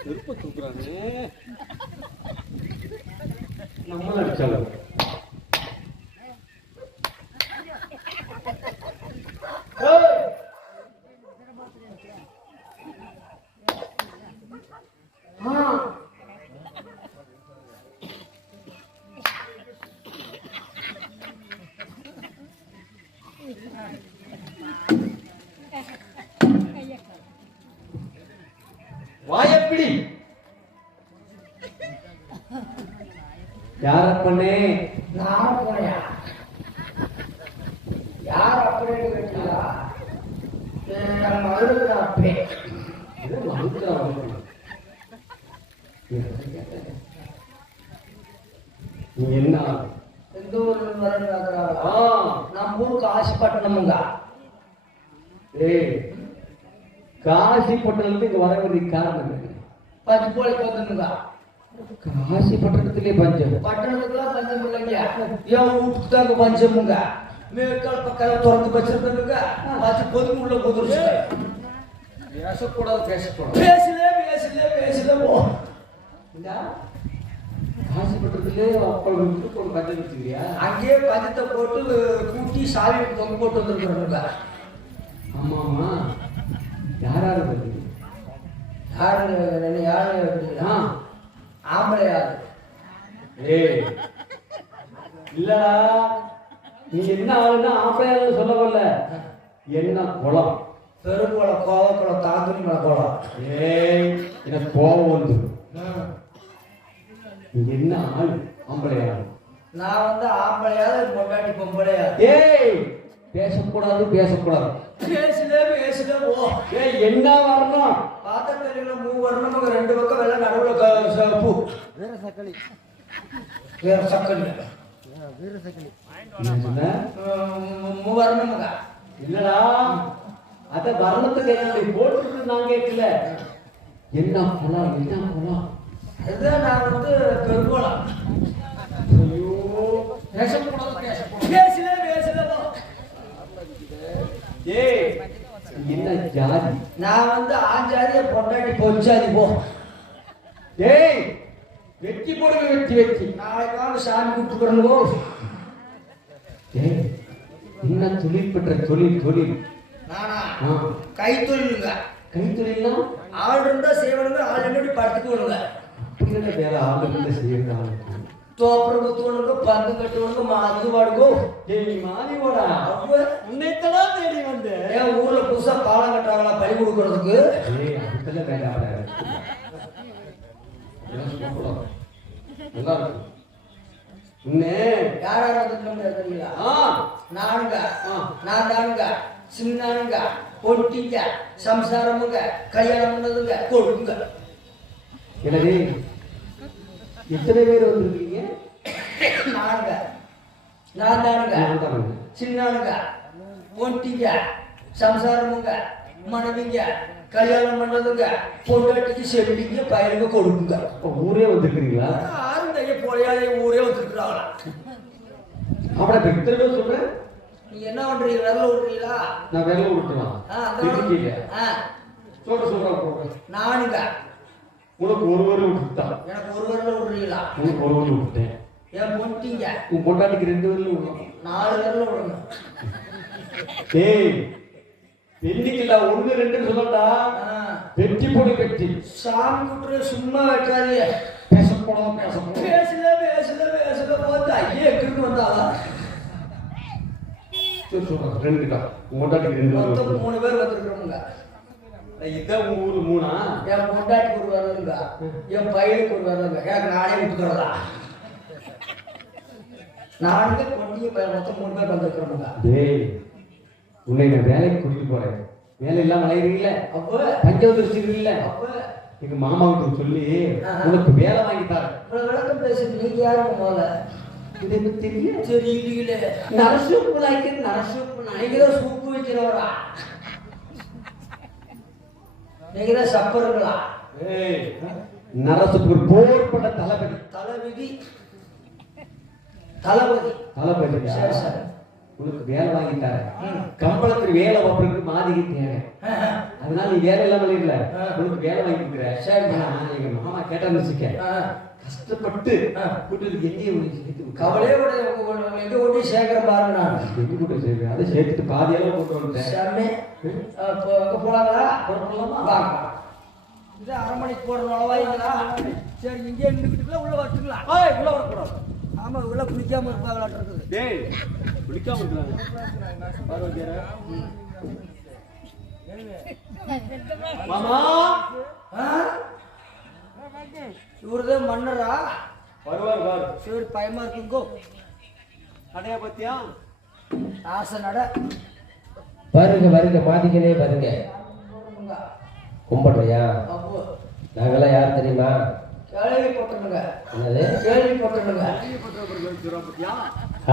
திருப்ப தூக்குறானே நம்மள அடிச்சாலும் வாயப்பிடி யார பண்ணே நான் போயா யார் அப்படின்னு கேட்டீங்களா மருந்துல அப்பே நீ என்ன எந்த ஊர்ல வரா நம்ம ஊருக்கு ஆசைப்பட்டணுமுங்க காசிப்பட்டினத்துக்கு இங்க வர வேண்டிய காரணம் என்ன? பஞ்சு போல போதுங்க காசிப்பட்டினத்திலே பஞ்சம் பட்டணத்துக்குலாம் பஞ்சம் இல்லைங்க என் வீட்டுக்கு தாங்க பஞ்சமுங்க மேற்கால் பக்கம் திறந்து வச்சிருக்கணுங்க பச்சை பொதுக்கு உள்ள குதிர்ச்சு பேசக்கூடாது பேசக்கூடாது பேசல போ காசிப்பட்டினத்திலே அப்பளம் விட்டு ஒரு பஞ்சம் வச்சுக்கிறியா அங்கேயே பஞ்சத்தை போட்டு கூட்டி சாவி தொங்க போட்டு வந்துருக்குறோங்க ஆமா ஆமா யாராரு வருது யாரு ஆம்பளை யாரு இல்லடா நீ என்ன ஆளுன்னா ஆம்பளையாரு சொல்ல வரல என்ன குளம் பெருங்குளம் கோவக்குளம் தாங்குனி மலை குளம் எனக்கு கோபம் வந்து நீ என்ன ஆளு ஆம்பளையாரு நான் வந்து ஆம்பளையாரு பொண்டாட்டி பொம்பளையாரு பேசக்கூடாது பேசக்கூடாது பேசல ஓ என்ன வரணும் பாத்திரத்துல மூணு வரணும் ரெண்டு பக்கம் வெள்ள நடுவுல பூ வேற சக்களி மூ வரணுமுங்க இல்லடா அத வர்ணத்துக்கு என்ன போட்டு நான் கேட்கல என்ன குளம் அதுதான் நான் வந்து பெருங்குளம் ஐயோ பேசக்கூடாது பேசல என்ன ஜாதி நான் வந்து ஆஞ்சாதிய பொண்டாட்டி பொஞ்சாதி போ வெட்டி போடுங்க வெட்டி நாளைக்காவது சாமி கூப்பிட்டுக்கிறோங்கோ என்ன தொழில் பெற்ற தொழில் நானா கைத்தொழிலுங்க கைத்தொழில்னா ஆள் இருந்தா செய்வனுங்க ஆள் என்னடி படுத்துக்குவனுங்க அப்படிங்கிற வேலை ஆள் இருந்தா செய்யறது தோப்புறம் குத்துவனுங்க பந்து கட்டுவனுங்க மாது வாடுங்கோ மாறி போடா உன்னைத்தான் தேடி வந்து ஏன் ஊர்ல புதுசா பாலம் கட்டுறாங்களா பழி கொடுக்கறதுக்கு அதுக்கெல்லாம் வேண்டாம் நல்லா இருக்கு உன்னே யார் வந்துட்டு தெரியுங்களா நானுங்க சின்னானுங்க பொட்டிங்க சம்சாரமுங்க கல்யாணம் பண்ணதுங்க கொடுங்க எனவே எத்தனை பேர் வந்திருக்கீங்க நான் தானுங்க சின்னானுங்க பொட்டிங்க சம்சாரமுங்க மனைவிங்க கல்யாணம் பண்ணதுங்க பொண்டாட்டிக்கு செல்லிங்க பயிலுங்க கொடுக்குங்க ஊரே வந்துருக்கீங்களா ஆறுங்க போலையாலே ஊரே வந்துருக்குறாங்களா அவட எத்தனை பேர் சொல்றேன் நீ என்ன பண்றீங்க விரல விட்டுறீங்களா நான் விரல விட்டுருவான் சொல்றேன் நானுங்க உனக்கு ஒரு வரல விட்டுட்டான் எனக்கு ஒரு வரல விடுறீங்களா உனக்கு ஒரு வரல விட்டேன் ஏன் பொட்டிங்க உன் பொண்டாட்டிக்கு 2 வரல விடணும் 4 வரல விடணும் பெண்ணிக்கல 1 2 சொல்லடா வெட்டி போடு வெட்டி சாமி குட்டுற சும்மா வைக்காதீங்க பேசக்கூடாது பேசல போது ஐயே எங்கிருந்து வந்தாளா சொல்றேன் 2 தான் பொண்டாட்டிக்கு 2 வரல 3 பேர் வந்திருக்கிறோமுங்க இதான் ஊரு 3 என் பொண்டாட்டிக்கு ஒரு வரலுங்க என் பையனுக்கு ஒரு வரலுங்க எனக்கு நானே விட்டுக்கிறதா நானுங்க பொண்டிய பையன் மொத்தம் 3 பேர் வந்திருக்கிறோமுங்க உன்னை நான் வேலைக்கு கூட்டிட்டு போறேன் வேலை எல்லாம் வளையறீங்கள அப்ப பஞ்சம் வந்துருச்சுங்கள அப்ப எங்க மாமாவுக்கு சொல்லி உனக்கு வேலை வாங்கி தரேன் விளக்கம் பேச நீங்க யாருங்க போல இது தெரியல நரசூப்பு நாய்க்கு நரசூப்பு நீங்கதான் சூப்பு வைக்கிறவரா நீங்க தான் சப்பருங்களா? ஏய் நரசுக்கு போர்பட தளபதி. தளபதி தளபதி தளபதி. சரி சரி. உனக்கு வேலை வாங்கிட்டாரு. கம்பளத்துக்கு வேலை வாப்புறதுக்கு மாதிரி தேவை. அதனால நீ வேலை இல்லாம இல்ல. உனக்கு வேலை வாங்கி கொடுக்குற. சரி எங்க மாமா கேட்டான்னு வச்சுக்க. கஷ்டப்பட்டு கூட்டத்துக்கு எங்கேயே சேர்த்து கவலையே எங்க ஓட்டி சேர்க்கிற பாருங்க. நான் எங்க கூட்ட சேர்க்கிறேன். அதை சேர்த்துட்டு பாதியெல்லாம் கொண்டு வந்துட்டேன். சாமி அங்க போலாங்களா? போலாமா? வாங்க. இது அரை மணிக்கு போடுற அளவாங்களா? சரி இங்கே நின்றுக்கிட்டுல உள்ள வரட்டுங்களா? உள்ள வரக்கூடாது. ஆமா உள்ள குளிக்காம இருப்பாங்களாட்டு இருக்குது. டேய் குளிக்காம இருக்காங்க. மாமா இவருதான் மன்னரா? வருவார் பாரு. சரி பயமா இருக்குங்கோ. அடையா பத்தியா ஆசை நட. வருங்க வருங்க மாதிகளே வருங்க. கும்பிடுறியா? நாங்கெல்லாம் யார் தெரியுமா? கேள்வி போட்டுருங்க. என்னது கேள்வி போட்டுருங்க?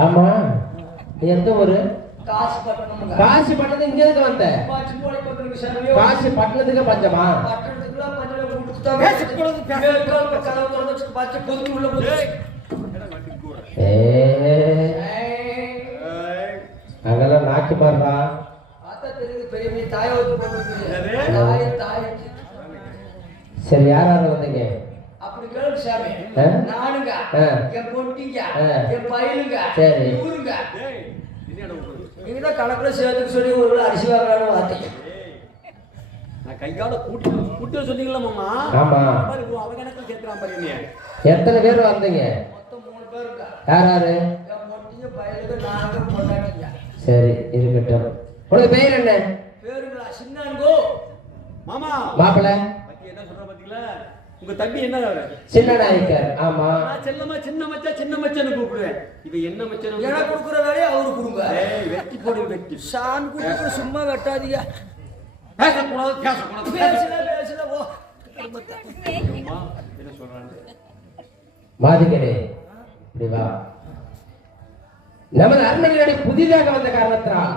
ஆமா நீ எந்த ஊரு? காசு பட்டணுங்க. காசு பட்டணம் இங்க எதுக்கு வந்த? காசு பட்டணத்துக்கு பஞ்சமா? பட்டணத்துக்குள்ள பஞ்சம் கொடுத்துட்டாங்க. பேசிக்கிறது பேசிக்கிறது கதவு திறந்து பாத்து பொதுக்கு உள்ள போய் அங்கெல்லாம் நாக்கி மாறுறா. அத தெரியுது பெரிய பெரிய தாயை வச்சு போட்டுருக்கு. தாய் சரி யார் யார் வந்தீங்க? அப்படி கேளு சாமி. நானுங்க என் பொட்டிங்க என் பையனுங்க சரி ஊருங்க. நீங்க தான் கணக்குல சேர்த்துக்கு சொல்லி ஒரு அரிசி வாங்கலாம்னு வார்த்தைங்க. நான் கையால கூட்டி சொன்னீங்களா மாமா? ஆமா அவ கணக்குல சேர்த்துறான் பாரு நீ. எத்தனை பேர் வந்தீங்க? மொத்தம் 3 பேருங்க. யார் யாரு? என் பொட்டிங்க பையனுங்க நானுங்க பொண்டாட்டிங்க. சரி இருக்கட்டும். உனக்கு பேர் என்ன? பேருங்களா? சின்னான்கோ. மாமா மாப்பிள்ள பத்தி என்ன சொல்ற பாத்தீங்களா? உங்க தம்பி என்ன சின்ன நாயக்கர். ஆமா நான் செல்லமா சின்ன மச்சான்னு கூப்பிடுவேன். இவ என்ன மச்சான்? எனக்கு கொடுக்குற வேலையை அவரு கொடுங்க. ஏய் வெட்டி போடு வெட்டி. சாமி கொடுக்குற சும்மா வெட்டாதீங்க. பேசக்கூடாது. பேசல ஓ. அம்மா என்ன சொல்றாங்க? மாதிகளே இப்படி வா. நமது அரண்மனையோட புதிதாக வந்த காரணத்தினால்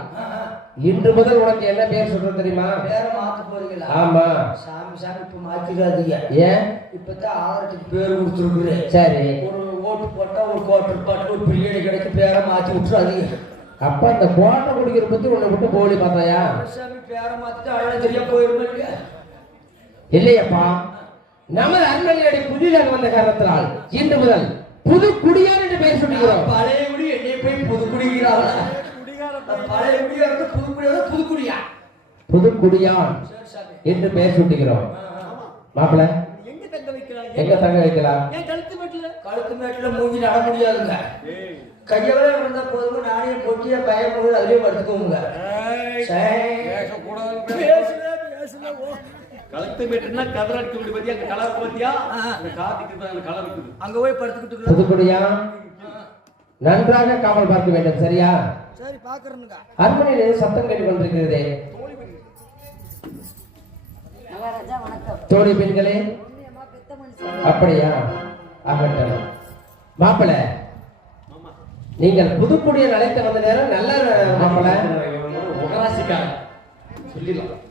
இன்று முதல் உனக்கு என்ன பேர் சொல்றது தெரியுமா? பேர மாத்த போறீங்களா? ஆமா சாமி சாமி இப்ப மாத்திடாதீங்க. ஏன்? இப்பதான் ஆறத்துக்கு பேர் கொடுத்துருக்கு. சரி ஒரு ஓட்டு போட்டா ஒரு கோட்டர் பாட்டு ஒரு பிரியாணி கிடைக்கு பேரை மாத்தி விட்டுறாதீங்க. அப்ப அந்த கோட்டை குடிக்கிற பத்தி உன்னை விட்டு போலி பார்த்தாயா? சாமி பேரை மாத்திட்டு அழகா தெரியா போயிருமா இல்லையா? இல்லையப்பா நமது அரண்மனையோட புதிதாக வந்த காரணத்தினால் இன்று முதல் புது குடியார் என்று பெயர் சொல்லுகிறோம். பழைய குடி என்னைய போய் புது குடிக்கிறாங்களா? பழைய குடியா இருந்து புது குடியா புதுக்குடியா? புது குடியான் என்று பெயர் சொல்லுகிறோம். மாப்பிள்ள எங்க தங்க வைக்கிறாங்க? எங்க தங்க வைக்கலாம்? ஏன் கழுத்து மேட்டுல மூஞ்சி நட முடியாதுங்க. கையவே இருந்தா போதுங்க. நானே பொட்டிய பயம் போது அதுலயே படுத்துக்கோங்க. கழுத்து மேட்டுனா கலர் அடிக்க முடியும் பாத்தியா? அந்த கலர் பாத்தியா? அந்த காத்திக்கு அந்த கலர் இருக்குது. அங்க போய் படுத்துக்கிட்டு புதுக்குடியா நன்றாக காவல் பார்க்க வேண்டும். சரியா? சரி பாக்குறேனுங்க. அரண்மனையில் சத்தம் கேட்டுக் கொண்டிருக்கிறதே. தோழி பெண்களே அப்படியா? ஆகட்டும். மாப்பிள்ள நீங்கள் புதுக்குடியை அழைத்து வந்த நேரம் நல்ல மாப்பிள்ள முகராசிக்கார சொல்லிடலாம்.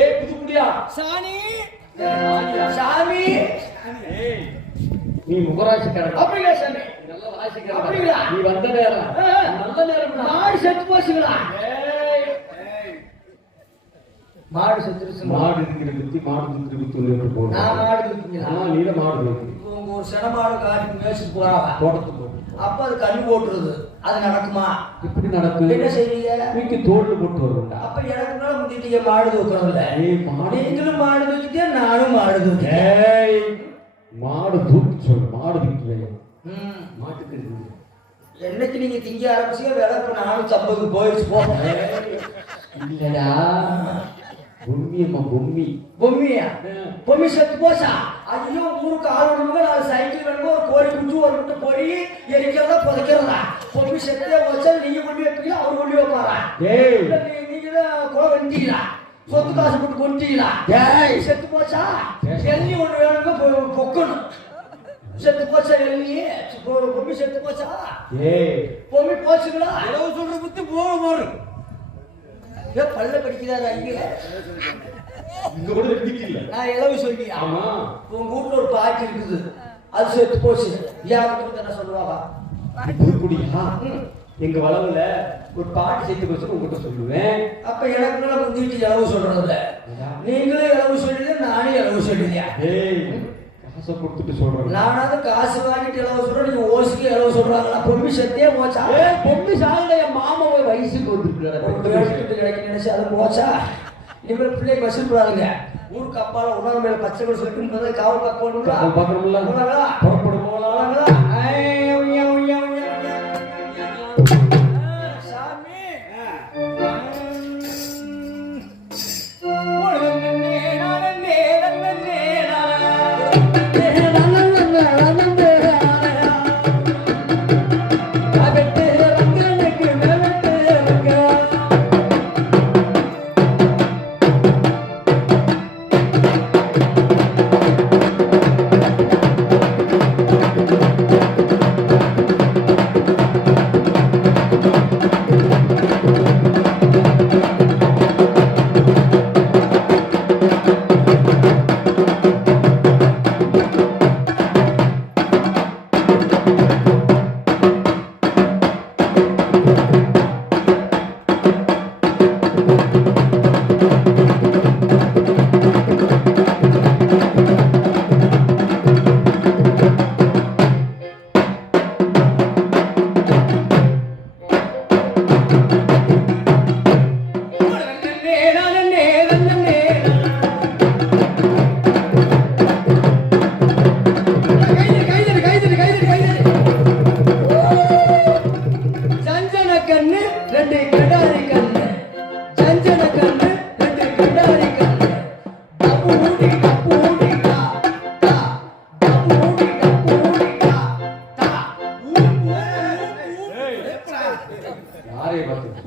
ஏய் புதுக்குடியா சாமி சாமி நீ முகராசிக்கார. அப்படிங்களா சாமி? நல்ல ராசிக்கார. அப்படிங்களா? நீ வந்த நேரம் நல்ல நேரம். மாடு செத்து போச்சுங்களா? மாடு செத்துருச்சு. மாடு இருக்கிற குத்தி மாடு குத்தி போகணும். நான் மாடு இருக்குங்களா? நீல மாடு இருக்கு. உங்க ஒரு சென மாடு காட்டுக்கு மேய்ச்சிட்டு போறாங்க. தோட்டத்துக்கு அப்ப அது கண்ணு போட்டுருது. அது நடக்குமா? இப்படி நடக்கும். என்ன செய்வீங்க? தூக்கி தோல்ல போட்டு வரும்டா. அப்ப எனக்கு மேல முந்திட்டீங்க மாடு தூக்குறதுல. நீங்களும் மாடு தூக்கிட்டே நானும் மாடு தூக்கிட்டேன். மாடு தூக்கி சொல்லு. மாடு தூக்கி மாட்டுக்கு என்னைக்கு நீங்க திங்க ஆரம்பிச்சீங்க வேலை இப்ப 450 போயிடுச்சு போ. இல்லடா பொம்மியம்மா பொம்மி. பொம்மியா? பொம்மி செத்து போச்சா? ஐயோ ஊருக்கு ஆள் விடுங்க. 4 சைக்கிள் வேணுமோ ஒரு கோழி குஞ்சு ஒரு முட்டை பொறி எரிக்கிறதா புதைக்கிறதா? பொம்மி செத்தே வச்சா நீங்க கொண்டு வைப்பீங்களா அவர் கொண்டு வைப்பாரா? நீங்க தான் கொலை பண்ணிட்டீங்களா? சொத்து காசு போட்டு கொண்டீங்களா? செத்து போச்சா? எண்ணி ஒண்ணு வேணுங்க பொக்கணும். செத்து போச்சா எண்ணி? பொம்மி செத்து போச்சா? பொம்மி போச்சுங்களா? சொல்ற புத்தி போக மாறும். பல்ல கடிக்கிறாரு ஐயா. இங்க கூட இருக்கீங்க. நான் இளவு சொல்லியா? ஆமா. உங்க வீட்டுல ஒரு பாட்டி இருக்குது, அது செத்து போச்சு. யாருக்கு என்ன சொல்லுவாங்க? புதுக்குடியா? எங்க வளவுல ஒரு பாட்டி செத்து போச்சு உங்ககிட்ட சொல்லுவேன். அப்ப எனக்கு மேல முந்திட்டு இளவு சொல்றதுல நீங்களும் இளவு சொல்லுங்க, நானும் இளவு சொல்லுங்க. ஏய், காசை கொடுத்துட்டு சொல்றேன். நானாவது காசு வாங்கிட்டு இளவு சொல்றேன், நீங்க ஓசிக்கு இளவு சொல்றாங்களா? பொம்மி செத்தே போச்சா? பொண்ணு சாகுல என் மாமா வயசுக்கு வந்துருக்கு கிடைக்க நினைச்சு அது போச்சா? இனிமேல் பிள்ளைக்கு வசூல் ஊருக்கு அப்பால உணவு மேல பச்சை கொடி சொல்லிட்டு காவல் கப்போடுங்களா புறப்படும் போகலாம். சாமி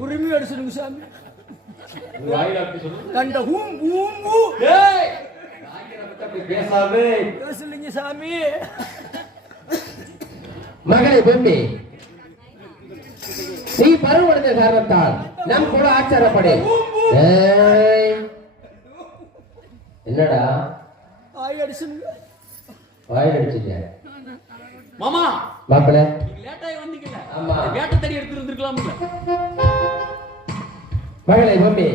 உரிமை அடிச்சிருங்க சாமி. கண்ட ஹூம் ஹூம் ஹூ. பேசாதே பேசலிங்க சாமி. மகளே பொம்மி, நீ பருவடைந்த காரணத்தால் நம் கூட ஆச்சாரப்படு. என்னடா வாய் அடிச்சுங்க? வாயில் அடிச்சுட்ட மாமா. மாப்பிள்ள லேட்டாகி வந்தீங்கல்ல, ஆமா, வேட்டை தடி எடுத்துட்டு இருந்திருக்கலாம்ல. மகளே பொம்மி,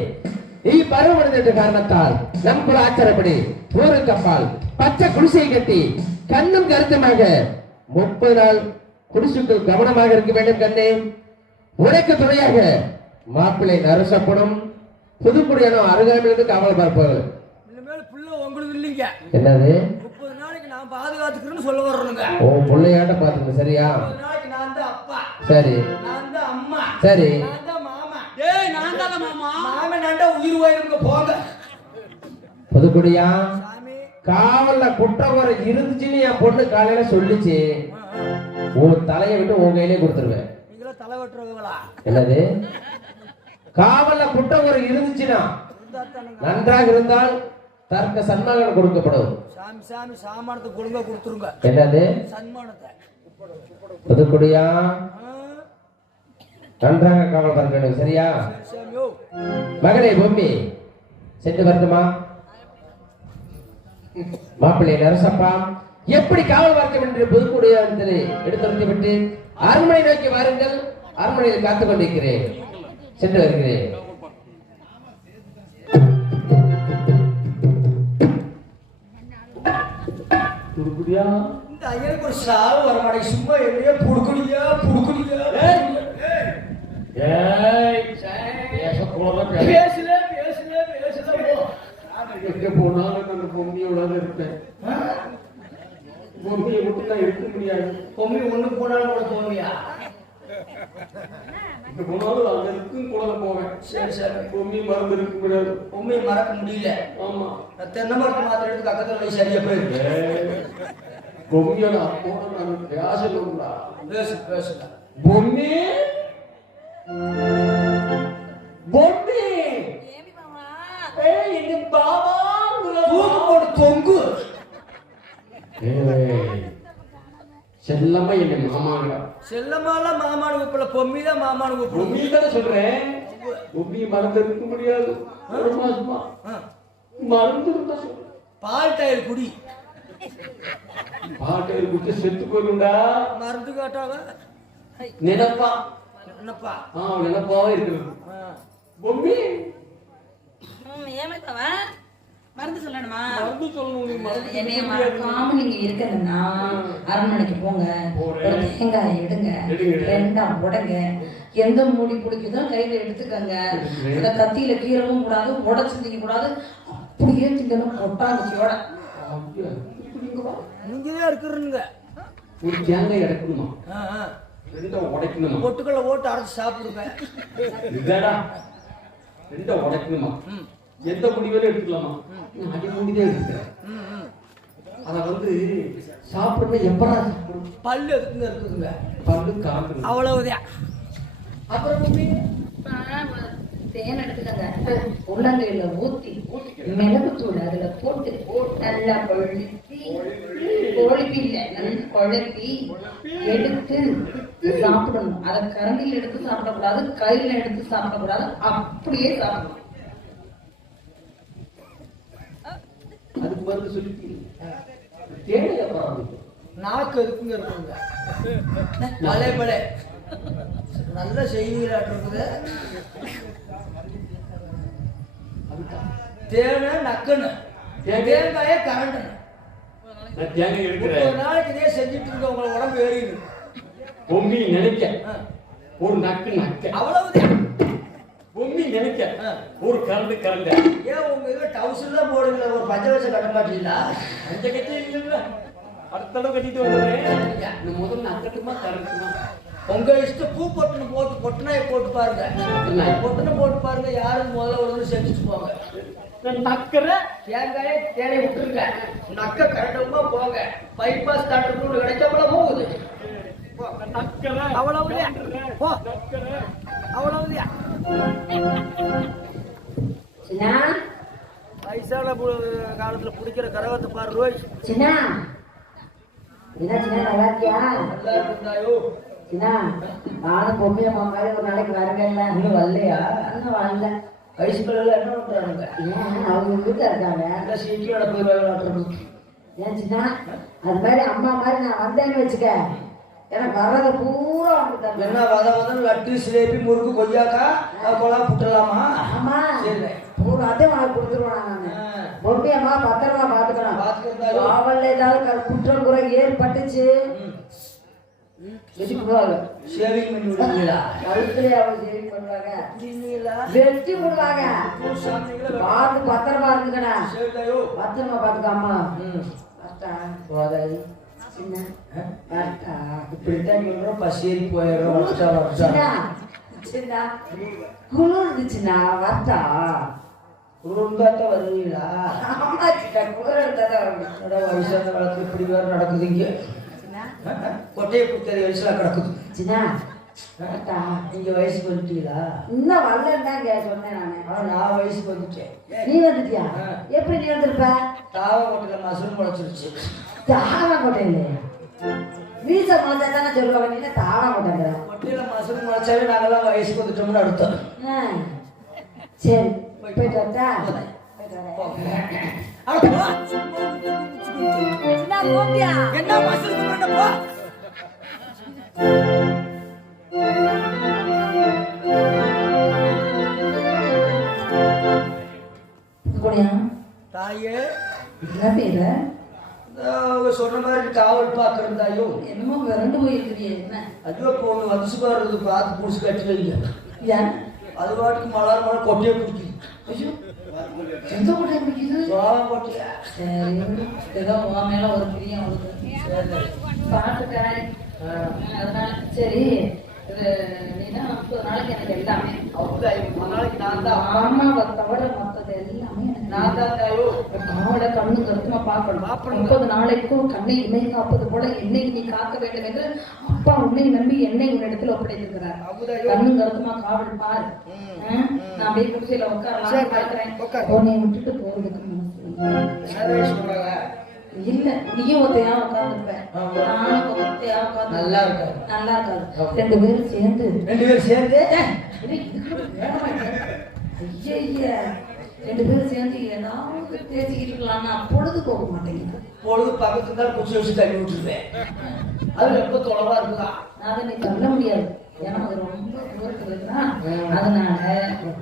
நீ பருவடைந்த காரணத்தால் நம் கூட ஆச்சாரப்படி ஊருக்கு அப்பால் பச்சை குடிசை கட்டி கண்ணும் கருத்துமாக 30 நாள் குடிசுக்குள் கவனமாக இருக்க வேண்டும் கண்ணே. உனக்கு துணையாக மாப்பிள்ளை நரசப்படும் புதுக்குடியான அருகாமையிலிருந்து காவல் பார்ப்பவர். இனிமேல் புள்ள உங்களுக்கு இல்லைங்க. என்னது? 30 நாளைக்கு நான் பாதுகாத்துக்கிறேன்னு சொல்ல வர்றேங்க. ஓ, பிள்ளையாட்ட பாத்துங்க. சரியா? 30 நாளைக்கு நான் தான் அப்பா, சரி, நான் தான் அம்மா, சரி, நான் தான் மாமா. ஏய், நான் தான மாமா. மாமன் நான்டா உயிர் வாயிருங்க போங்க. புதுக்குடியா சாமி காவல்ல குற்றவரை இருந்துச்சுன்னு என் பொண்ணு காலையில சொல்லிச்சு. உன் தலையை விட்டு உன் கையிலே கொடுத்துருவேன். நீங்கள தலை வெட்டுறவங்களா? என்னது? காவல்ல குற்றவரை இருந்துச்சுன்னா நன்றாக இருந்தால் தர்க்க சன்மானம் கொடுக்கப்படும். சாமி சாமி சாமானத்தை ஒழுங்கா கொடுத்துருங்க. என்னது? சன்மானத்தை. புதுக்குடியா நன்றாக காவல் பார்க்க வேண்டும். சரியா? சாமியோ மகளே பொம்மி, சென்று வருதுமா மாப்பிள்ளை நரசப்பா எப்படி காவல் பார்க்க வேண்டும் என்று புதுக்குடியா எடுத்து விட்டு அரண்மனை நோக்கி வாருங்கள். அரண்மனையில் காத்துக் கொண்டிருக்கிறேன். சென்று வருகிறேன். புதுக்குடியா, இந்த ஐயனுக்கு ஒரு சாவு வர மாட்டேங்குது. சும்மா என்னையே புடுக்குடியா புடுக்குடியா. ஏய், பேசக்கூடாத பேச. பேசல பேசல பேசல போ. எங்க போனாலும் அந்த பொம்மியோட இருப்பேன். பொம்மியை விட்டு நான் இருக்க முடியாது. பொம்மி ஒண்ணு போனாலும் கூட போவியா? எங்க போனாலும் அங்க இருக்கும் கூட போவேன். சரி சரி. பொம்மி மறந்து இருக்க முடியாது. பொம்மியை மறக்க முடியல. ஆமா, நான் தென்னை மரத்து மாத்திரை எடுத்து பக்கத்துல போய் சரியா போயிருக்கு. பொம்மியோட அப்போட நான் பேசணும்டா. பேசு பேசுல. பொம்மி பொம்மி, ஏய் எங்க பாபா தூக்கு போட்டு தொங்கு. செல்லம்மா என்ன மாமாங்கடா. செல்லமால மாமானு கூப்பிடல, பொம்மி தான் மாமானு கூப்பிடும். பொம்மி தானே சொல்றேன். பொம்மி மறந்து இருக்க முடியாது. ஒரு மாசமா மருந்து இருந்தா சொல்லு. பால் டயர் குடி. பாட்டு குடிச்சு செத்து போயிருந்தா மருந்து கேட்டாவ நினைப்பா. என்னப்பா நினைப்பாவே இருக்கிறது. பொம்மி ஏமாத்தவா மருந்து சொல்லணுமா? மருந்து சொல்லணும். என்னைய மறக்காம நீங்க இருக்கணும்னா அரண்மனைக்கு போங்க, ஒரு தேங்காய் எடுங்க, ரெண்டா உடைங்க, எந்த மூடி பிடிக்குதோ கையில எடுத்துக்கங்க. இந்த கத்தியில கீரவும் கூடாது, உடச்சு திங்க கூடாது, அப்படியே திங்கணும் கொட்டாங்குச்சியோட. நீங்களே இருக்கிறீங்க. ஒரு தேங்காய் எடுக்கணுமா, ரெண்டா உடைக்கணுமா, பொட்டுக்களை ஓட்டு அரைச்சு சாப்பிடுவேன். இதடா ரெண்டா உடைக்கணுமா, எந்த முடிவேலும் எடுத்துக்கலாமா, அடி முடிதான் எடுத்துக்கிறேன். அத வந்து சாப்பிடுறது எப்படா சாப்பிடும், பல்லு எதுக்குங்க இருக்குதுங்க, பல்லு காக்கணும், அவ்வளவுதான். அப்புறம் தேன் எடுத்துக்கங்க, உள்ளங்கையில ஊத்தி மிளகுத்தூள் அதுல போட்டு நல்லா கொழுப்பி இல்ல நல்லா குழப்பி எடுத்து சாப்பிடணும். அதை கரண்டியில் எடுத்து சாப்பிடக்கூடாது, கையில எடுத்து சாப்பிடக்கூடாது, அப்படியே சாப்பிடணும். அதுக்கு மருந்து சொல்லி தேவையா பரவாயில்ல. நாக்கு எதுக்குங்க இருக்குங்க, பலே பலே நல்ல செய்திகளாட்டு இருக்குது. தேனை நக்கணும், தேங்காய கரண்டணும். தேங்காய் எடுக்கிறேன். ஒரு நாளைக்கு இதே செஞ்சுட்டு இருக்க உங்களை உடம்பு ஏறிடும். பொம்மி நினைக்க ஒரு நக்கு நக்க, அவ்வளவுதான். பொம்மி நினைக்க ஒரு கரண்டு கரண்ட. ஏன் உங்க இதுல டவுசர் தான் போடுங்களா, ஒரு பச்சை வச்ச கட்ட மாட்டீங்களா? அந்த கட்சி இல்ல, அடுத்த தடவை கட்டிட்டு வந்துடுறேன். முதல்ல நக்கட்டுமா கரண்டுமா, உங்க இஷ்டம். பூ பொட்டுன்னு போட்டு பொட்டுனாய போட்டு பாருங்க, பொட்டுன்னு போட்டு பாருங்க. யாரும் முதல்ல ஒரு தடவை செஞ்சுட்டு போங்க. நக்கிற தேங்காய தேனை விட்டுருங்க, நக்க கரெக்டமா போங்க. பைபாஸ் டாக்டர் கிடைச்சப்பல போகுது. அவ்வளவுதான், அவ்வளவுதான். வயசான காலத்துல பிடிக்கிற கரகத்தை பாரு ரோய். சின்ன நல்லா இருக்கியா? நல்லா இருந்தாயோ சின்ன, நானும் பொம்மைய மாதிரி ஒரு நாளைக்கு வரவேல்ல. இன்னும் வரலையா? இன்னும் வரல. வயசு பிள்ளைல என்ன பண்றாங்க? ஏன் அவங்க வீட்டுல இருக்காங்க? நல்லா சீக்கிரம் போய் ஏன் சின்ன, அது மாதிரி அம்மா மாதிரி நான் வந்தேன்னு வச்சுக்க, எனக்கு வர்றத பூரா வந்து தரேன். என்ன வத லட்டு சிலேபி முறுக்கு கொய்யாக்கா கொலா புட்டலாமா? ஆமா, சரி, பூராத்தையும் உனக்கு கொடுத்துருவேன் நான். பொம்மையம்மா பத்திரமா பாத்துக்கலாம். பாத்துக்கிறதா அவள் ஏதாவது குற்றம் குறை ஏற்பட்டுச்சு வெட்டி விடுவாங்க. ஷேவிங் பண்ணி விடுவீங்களா? கழுத்துல அவள் சேவிங் பண்ணுவாங்க, வெட்டி விடுவாங்க. பார்த்து பத்திரமா இருந்துக்கடா, பத்திரமா பாத்துக்காமா. சின்ன இப்படித்தான் சொல்றோம், பசேரி போயிடும். சின்ன குளிர் இருந்துச்சுன்னா வரட்டா? குளிர்ந்தாத்தான் வருவீங்களா? ஆமா சின்ன, குளிர் எடுத்தாதான் வருவீங்க. வயசான காலத்துல இப்படி வேற நடக்குது. இங்க கொட்டையை குத்தறி வயசுல கிடக்குது. சின்ன வரட்டா? நீங்க வயசுக்கு வந்துட்டீங்களா? இன்னும் வரலன்னு சொன்னேன் நானு. நான் வயசுக்கு வந்துட்டேன். நீ வந்துட்டியா? எப்படி நீ வந்திருப்ப? தாவக்கோட்டையில மசூல் முளைச்சிருச்சு. தாவக்கோட்டையில வீச முளைச்சா தானே சொல்லுவாங்க, நீ தாவக்கோட்டை. கொட்டையில மசூல் முளைச்சாவே நாங்கெல்லாம் வயசுக்கு வந்துட்டோம்னு அர்த்தம். சரி, போயிட்டு வரட்டா? என்ன மசூல் போ. தாயே என்ன பேரு? சொன்ன மாதிரி காவல் பார்க்கறது தாயோ. என்னமோ விரண்டு போயிருக்கிறியே, என்ன? ஐயோ, இப்போ ஒன்று வந்துச்சு பாரு, பார்த்து புடிச்சு கட்டி வைங்க. ஏன் அது பாட்டுக்கு மலர் கொட்டையை பிடிக்குது. ஐயோ, எந்த கொட்டையை பிடிக்குது? கொட்டையா? சரி, ஏதோ உன் மேல ஒரு பிரியம் அவளுக்கு பாட்டுக்காய். அதனால சரி, நீனா 30 நாளைக்கு எனக்கு எல்லாமே. நாளைக்கு நான் தான். மாமாவை தவிர மற்றது எல்லாமே நான் தான் தாயோ. காவலை கண்ணு கருத்துமா பார்க்கணும். 30 நாளைக்கும் கண்ணை இமை காப்பது போல என்னை நீ காக்க வேண்டும் என்று அப்பா உன்னை நம்பி என்னை உன்னிடத்தில் ஒப்படைத்திருக்கிறார். கண்ணு கருத்துமா காவல் பாரு. நான் அப்படியே குடிசையில உட்காரலாம் பார்க்கிறேன். உன்னை விட்டுட்டு போறதுக்கு மனசு இல்ல. நீயும் ஒத்தையா உட்காந்துருப்ப, நானும் ஒத்தையா உட்காந்து. நல்லா இருக்காது, நல்லா இருக்காது. 2 பேரும் சேர்ந்து சேர்ந்து ரெண்டு பேரும் சேர்ந்து ஏதாவது பேசிக்கிட்டு இருக்கலாம்னா பொழுது போக மாட்டேங்குது. பொழுது பக்கத்துல இருந்தாலும் குச்சி வச்சு தள்ளி விட்டுருவேன். அது ரொம்ப தொலைவா இருக்குதா? அதை நீ தள்ள முடியாது. ஏன்னா அது ரொம்ப தூரத்துல இருக்குன்னா அதனால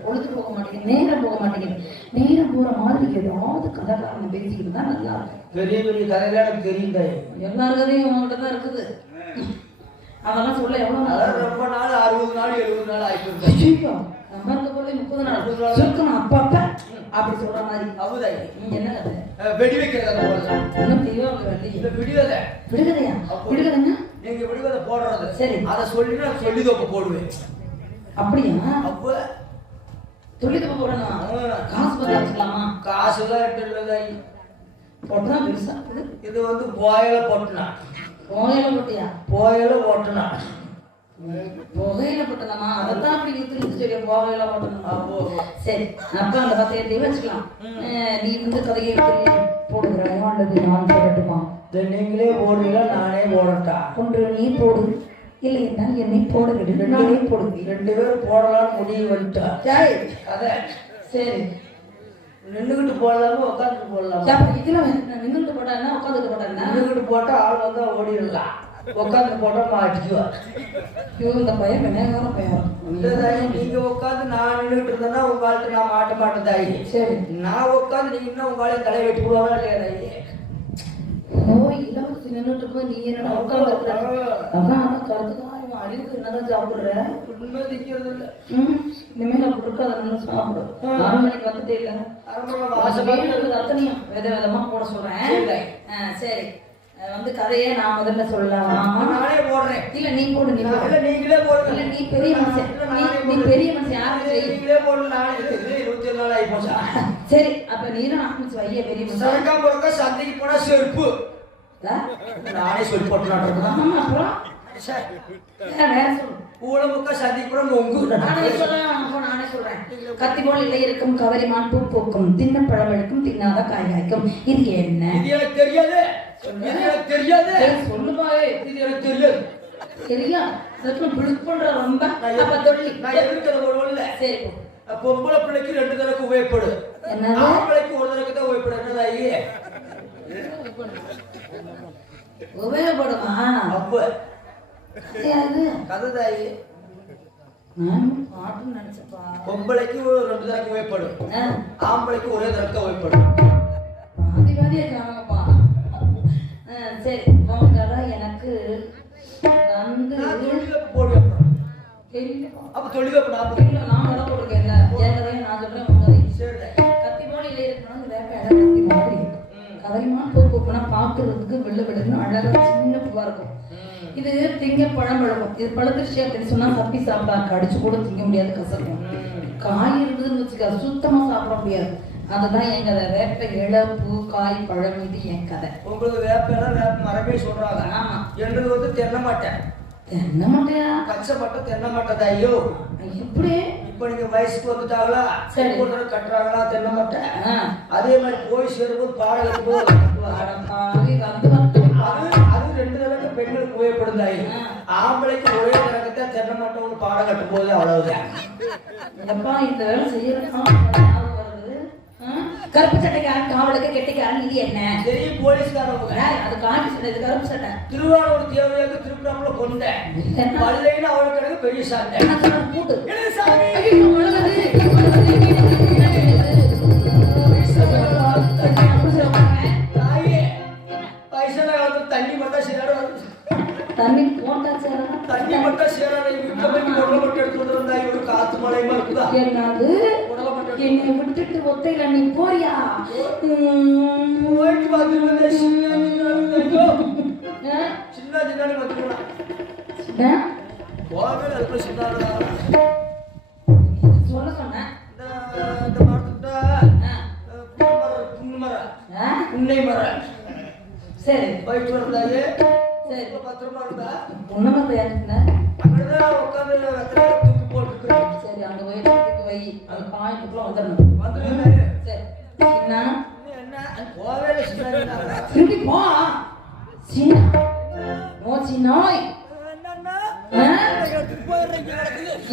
பொழுது போக மாட்டேங்குது, நேரம் போக மாட்டேங்குது. நேரம் போற மாதிரி ஏதாவது கதைக்காரங்க பேசிக்கிட்டு தான் நல்லா இருக்கும். பெரிய பெரிய கதையில எனக்கு தெரியும் தாய். எல்லார் கதையும் உங்ககிட்ட தான் இருக்குது. அதெல்லாம் சொல்ல எவ்வளவு அதாவது ரொம்ப நாள் 60 நாள் 70 நாள் ஆயிட்டு நம்ம இருக்க போல 30 நாள் சுருக்கணும் அப்பப்ப அப்படி சொல்ற மாதிரி. அவுதாய் என்ன கதை? வெடி வைக்கிற கதை போடல. இன்னும் தெய்வம் வெள்ளி இந்த விடுகதை விடுகதையா? விடுகதைன்னா நீங்க விடுகதை போடுறது சரி. அதை சொல்லி நான் சொல்லி தோப்ப போடுவேன். அப்படியா? அப்ப சொல்லி தோப்ப போடணும். காசு பத்தி வச்சுக்கலாமா? காசுதான் இல்லதாய். போட்டா பெருசா இது வந்து போயில போட்டுனா புகையில போட்டியா? போயில ஓட்டுனா புகையில போட்டலாமா? அதைத்தான் அப்படி இழுத்து சொல்லி புகையில போட்டணுமா? சரி, அப்ப அந்த பத்தையத்தை வச்சுக்கலாம். நீ இந்த கதையை போடுகிறாயோ அல்லது நான் போடட்டுமா? நீங்களே போடுறீங்களா நானே போடட்டா? ஒன்று நீ போடு, இல்லை என்றால் என்னை போட விடு. நானே போடு. 2 பேரும் போடலாம்னு முடிவு வந்துட்டா. அத சரி, நின்றுகிட்டு போடலாம உட்காந்துட்டு போடலாம். இதுல நின்றுட்டு போட்டா உட்காந்துட்டு போட்டா? நின்றுகிட்டு போட்டா ஆள் வந்தா ஓடிடலாம். உட்காந்து போட்டா மாட்டிக்குவா. இந்த பையன் விநாயகர பையன். நீங்க உட்காந்து நான் நின்றுகிட்டு இருந்தேன்னா உங்க ஆளுக்கு நான் மாட்ட மாட்டேன் தாயி. சரி, நான் உட்காந்து நீங்க இன்னும் உங்க ஆளு தலையை வெட்டி போடுவாங்க இல்லையா தாயி? இளவரசி நின்றுட்டு இருக்கும், நீ என்ன உட்காந்து அதான் கருத்துக்காக அழிவுக்கு என்னதான் சாப்பிடுற? ஒண்ணுமே திக்கிறது இல்லை. இனிமேல் அப்படி இருக்கு, அதை நல்லா சாப்பிடும். 6 மணிக்கு வந்துட்டே இல்லை, அத்தனையும் வித விதமா போட சொல்றேன். சரி, வந்து கதையே நான் முதல்ல சொல்லலாம். நானே போடுறேன். இல்ல நீ போடு, நீ போடு. நீங்களே போடுங்க. இல்ல நீ பெரிய மனுஷன், நீ பெரிய மனுஷன், யாருக்கு நீங்களே போடு. நானே 27 நாள் ஆகி போச்சா? சரி, அப்ப நீரும் ஆரம்பிச்சு வைய பெரிய மனுஷன். சரக்கா போறக்க சந்தைக்கு போனா செருப்பு நானே சொல்லி போட்டுனாட்டு. ஆமா, அப்புறம் வேற சொல்லு. ஊழமுக்க சந்தைக்கு போனா நொங்கு நானே சொல்றேன். கத்தி போல் இல்லை இருக்கும் கவரிமான் பூ பூக்கும், தின்ன பழம் எடுக்கும் தின்னாத காய் காய்க்கும். இது என்ன? இது எனக்கு தெரியாது. இது எனக்கு தெரியாது. சொல்லுமா? இது எனக்கு தெரியாது. சரியா? அதுக்கு பிடிக் பண்ற ரொம்ப. அப்ப தொல்லி நான் எதுக்கு போடுவல. சரி, பொம்பளை பிள்ளைக்கு 2 தடவை உபயோகப்படும். என்னது? ஆம்பளைக்கு 1 தடவை தான் உபயோகப்படும். என்னதாயி? உபயோகப்படுமா? அப்ப கதையாது கதைதாயி. நான் பாட்டுன்னு நினைச்சப்பா. பொம்பளைக்கு 2 தடவை உபயோகப்படும், ஆம்பளைக்கு ஒரே தடவை உபயோகப்படும். பாதி பாதியா காணப்பா. சரி, உங்கடா எனக்கு வந்து போடுவேன். தெரியலப்பா. அப்ப தொழில் நான் தான் போட்டுருக்கேன். என் கதையை நான் சொல்றேன், உங்க கதையை. கத்தி போல இல்லை இருக்கணும், வேப்ப இடம் கத்தி மாதிரி இருக்கும். கவரிமா பூ பூப்புனா பார்க்கறதுக்கு வெள்ளை வெள்ளன்னு அழகா சின்ன பூவா இருக்கும். இது திங்க பழம் பழகும். இது பழத்திருச்சு அப்படின்னு சொன்னா தப்பி சாப்பிடா, கடிச்சு கூட திங்க முடியாது, கசக்கும். காய் இருந்ததுன்னு வச்சுக்க சுத்தமா சாப்பிட முடியாது. அதுதான் என் கதை. வேப்ப இலை பூ காய் பழம், இது என் கதை. உங்களுக்கு வேப்ப மரமே சொல்றாங்க. ஆமா, என்னது வந்து தென்னை மாட்டேன். தென்னை மாட்டையா? கச்சை மட்டும் தென்னை மாட்டேன். ஐயோ, எப்படி இப்ப நீங்க வயசுக்கு வந்துட்டாங்களா? சரி, கட்டுறாங்களா தென்னை மாட்டேன். அதே மாதிரி போய் சேரும்போது பாடலுக்கு போது அது 2 தடவை பெண்களுக்கு உபயோகப்படுந்தாய். ஆம்பளைக்கு ஒரே தடவை தென்னை மாட்டோம் ஒரு பாடம் கட்டும் போது அவ்வளவுதான். இந்த வேலை செய்யறதுனா கருப்பு சட்டைக்காரன் காவலுக்கு கெட்டிக்காரன். இது என்ன? பெரிய போலீஸ்காரங்க. அது காட்டி சொன்னது கருப்பு சட்டை. திருவாரூர் தேவையாக திருப்பூர்ல கொண்டேன். பல்லைன்னு அவளுக்கு எனக்கு பெரிய சாட்டை. கூட்டு வயசான காலத்துல தண்ணி மட்டும் சேரும். தண்ணி போட்டா தண்ணி மட்டும் சேராத. வீட்டுல போய் உடலை மட்டும் எடுத்துட்டு வந்தா இவரு காத்து மழையுமா இருக்குதா? என்னது? என்னை விட்டுட்டு ஒத்தையில நீ போறியா? போயிட்டு வந்துருந்த சின்ன சின்னாடி வந்துருக்கலாம். போகவே அதுக்குள்ள சின்ன சொல்ல சொன்னேன். இந்த மரத்துக்கிட்ட புன்னை மரம். சரி, போயிட்டு வந்தாரு. சரி, பத்திரமா இருந்தா புன்னமத்தை யாருக்குண்ணா? அங்கதான் உட்காந்து தூக்கி போட்டுருக்கேன். சரி, அந்த வயிற்றுக்கு வை, அந்த காயத்துக்குள்ள வந்துடணும். வந்துருந்தாரு. சரி, என்ன போவே திருப்பி போ. சின்ன ஓ சின்னாய்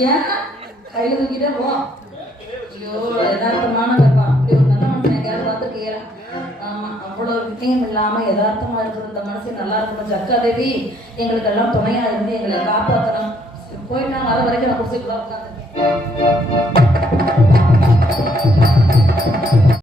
ஏன் கையில தூக்கிட்டே போ. ஐயோ, யதார்த்தமான கப்பா. இருக்கணும், இந்த மனசு நல்லா இருக்கணும். ஜக்கா தேவி எங்களுக்கு எல்லாம் துணையா இருந்து எங்களை காப்பாற்றணும். போயிட்டாங்க, வர வரைக்கும் நான் குடிச்சுட்டு தான் உட்காந்துருக்கேன்.